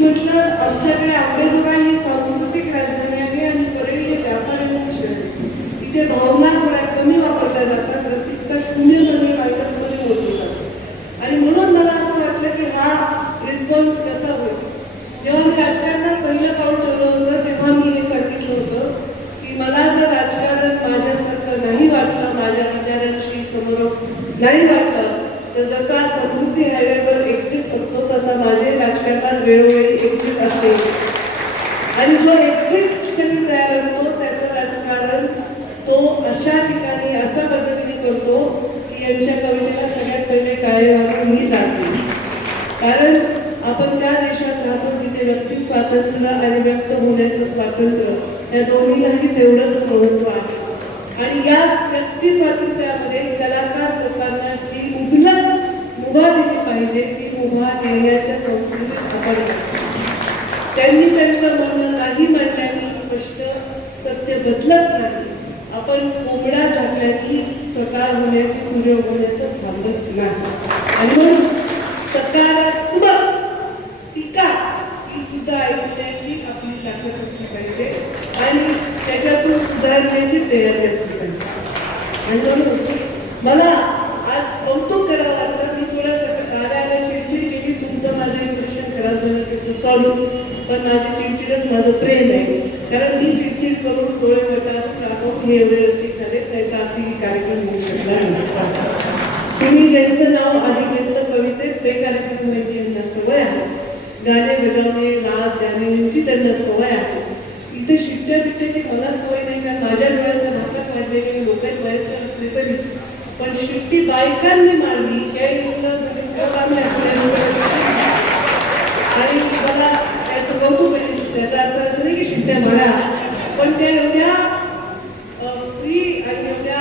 म्हटलं आमच्याकडे आंबेजोगाई ही सांस्कृतिक राजधानी आहे आणि परळी हे व्यापाऱ्यांचं शहर. इथे भावना थोड्या कमी वापरल्या जातात, रसिकता शून्यपणे मायनसमध्ये मोजली जाते. आणि म्हणून मला असं वाटलं की हा रिस्पॉन्स कसा होईल. जेव्हा मी राजकारणात पहिलं पाऊल ठेवलं होतं तेव्हा मी हे सांगितलं होतं की मला जर राजकारण माझ्यासारखं नाही वाटलं, माझ्या विचारांशी समरस नाही वाटलं, तर जसा समृद्धी हायवेवर एक्झिट असतो तसा माझे राजकारणात वेळोवेळी एक्झिट असते. आणि जो एक्झिट क्षणी तयार असतो त्याचं राजकारण तो अशा ठिकाणी अशा पद्धतीने करतो की यांच्या कवितेला सगळ्यात पहिले टाळे वाजवून मी जाते. कारण आपण त्या देशात राहतो जिथे व्यक्ती स्वातंत्र्य आणि व्यक्त होण्याचं स्वातंत्र्य या दोन्हीलाही तेवढंच महत्त्व आहे. आणि याच व्यक्ती स्वातंत्र्यामध्ये कलाकार लोकांना जी मुभा दिली पाहिजे ती मुभा देण्याच्या संस्कृतीत आपण त्यांनी त्यांचं म्हणणं नाही मांडल्याने स्पष्ट सत्य बदलत नाही. आपण कोंबडा झाकल्याने सकाळ होण्याची सूर्य उगवण्याचं थांबत नाही. आणि म्हणून सकारात्मक टीका ही सुद्धा ऐकण्याची आपली ताकद असली पाहिजे आणि त्याच्यातून सुधारण्याची तयारी असली पाहिजे. आणि म्हणून मला आज कौतुक करावं लागतं. मी थोडंसं कार्यालय चिडचिड केली, तुमचं माझं इम्प्रेशन खराब झालं असेल तर सॉरी, पण माझी चिडचिडच माझं प्रेम आहे. कारण मी चिडचिड करून डोळे वटारून राखून हे एवढे रसिक झाले, नाही तर अशी कार्यक्रम होऊ शकला नसता. तुम्ही ज्यांचं नाव आधी घेतलं कवितेत ते कार्यक्रम म्हणजे यांना सवय आहे. गाणे बजावणे, नाच गाणे यांची त्यांना सवय आहे. इथे शिट्ट्या बिट्ट्याची मला सवय नाही, कारण माझ्या डोळ्याच्या भागात वाजलेले लोक वयस्कर असले तरी, पण शिट्टी बायकांनी मारली काही आणि मला त्याचं कौतुक आहे. त्याचा अर्थ असं नाही की शिट्ट्या मारा, पण त्या एवढ्या फ्री आणि एवढ्या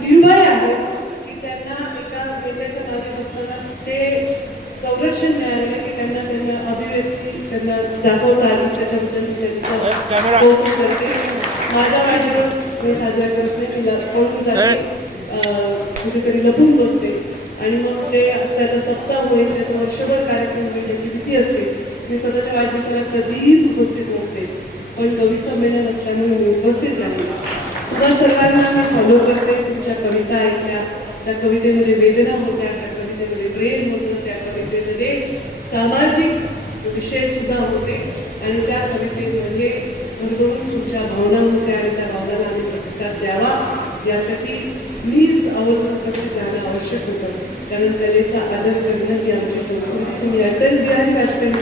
निर्भय आहेत की त्यांना एका वेगळ्याच्या मागे बसताना ते संरक्षण मिळालेलं की त्यांना अभिव्यक्ती त्यांना दाखवता आली. त्याच्याबद्दल कौतुक करते. माझा वाढदिवस मी साजरा करते, मी लपवून जाते, कुठेतरी लपून बसते आणि मग ते त्याचा सप्ताह होईल, त्याचा वर्षभर कार्यक्रम होईल त्याची भीती असते. मी स्वतःच्या वाढदिवसाला कधीच उपस्थित नसते, पण कवी संमेलन असल्यामुळे मी उपस्थित राहिले. तुम्हा सर्वांना मी फॉलो करते. तुमच्या कविता ऐकल्या, त्या कवितेमध्ये वेदना होत्या, त्या कवितेमध्ये प्रेम होतं, त्या कवितेमध्ये सामाजिक विषय सुद्धा होते आणि त्या कवितेमध्ये भरभरून तुमच्या भावना होत्या आणि त्या भावनांना आम्ही प्रतिसाद द्यावा यासाठी मीच अवलंबून जाणं आवश्यक होतं. कारण कलेचा आदर करणं ही आमची संस्कृती. तुम्ही अटल बिहारी वाजपेयी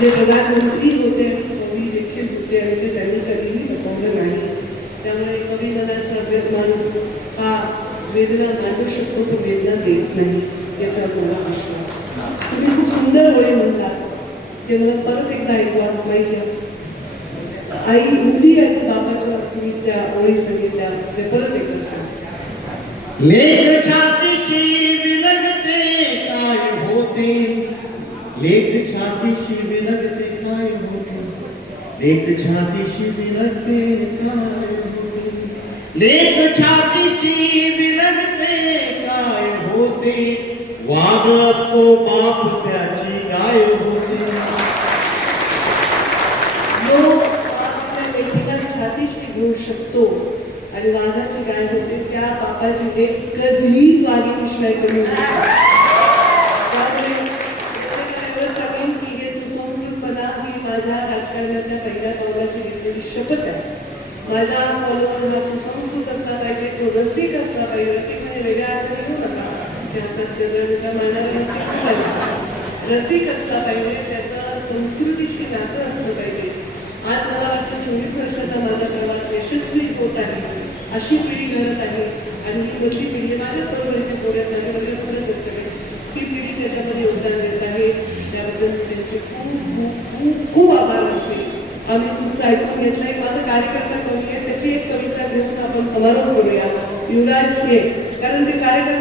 जे प्रधानमंत्री होते आणि कवी देखील होते आणि ते त्यांनी कधीही बचावलं नाही. त्यामुळे कवी मनाचा माणूस हा वेदना मांडू शकतो, तो वेदना देत नाही याचा मला विश्वास. तुम्ही खूप सुंदर ओळी म्हणता ते मला परत एकदा ऐकवा माहिती. आई उभी आणि बाबाच्या तुम्ही त्या ओळी सांगितल्या ते परत एकदा सांगा. लेख छातीशी बिलगते काय होते, लेख छातीशी बिलगते काय होते, लेख छातीशी बिलगते काय होते, लेख छातीशी बिलगते काय होते, वाघ असतो बाप त्याची गाय होते. छातीशी घेऊ शकतो आणि वाघाची गाय होते, त्या बापाची लेक कधीच वाघी पिशव्या करू सांगेन की हे सुसंस्कृतपणा ही माझ्या राजकारणाच्या पहिल्या पावलाची घेतलेली शपथ आहे. माझा फॉलोअर हा सुसंस्कृत असला पाहिजे, तो रसिक असला पाहिजे. रसिक म्हणजे वेगळ्या अर्थाने घेऊ नका, त्या मांडणारा रसिक असला पाहिजे, त्याचं संस्कृतीशी नातं असलं पाहिजे. आज मला वाटतं 24 वर्षाचा माझा प्रवास यशस्वी होत आहे. अशी पिढी घडत आहे आणि ही मधली पिढी माझ्या बरोबरच्या पोऱ्यात माझ्याबरोबर खरंच असते ती पिढी त्याच्यामध्ये योगदान देत आहे. त्याबद्दल त्यांचे खूप खूप खूप खूप आभार मानते. आम्ही तुमचं ऐकून घेतलं आहे. माझा कार्यकर्ता कवी आहे, त्याची एक कविता घेऊन आपण समारोप करूया. युवराज हे कारण ते कार्यक्रम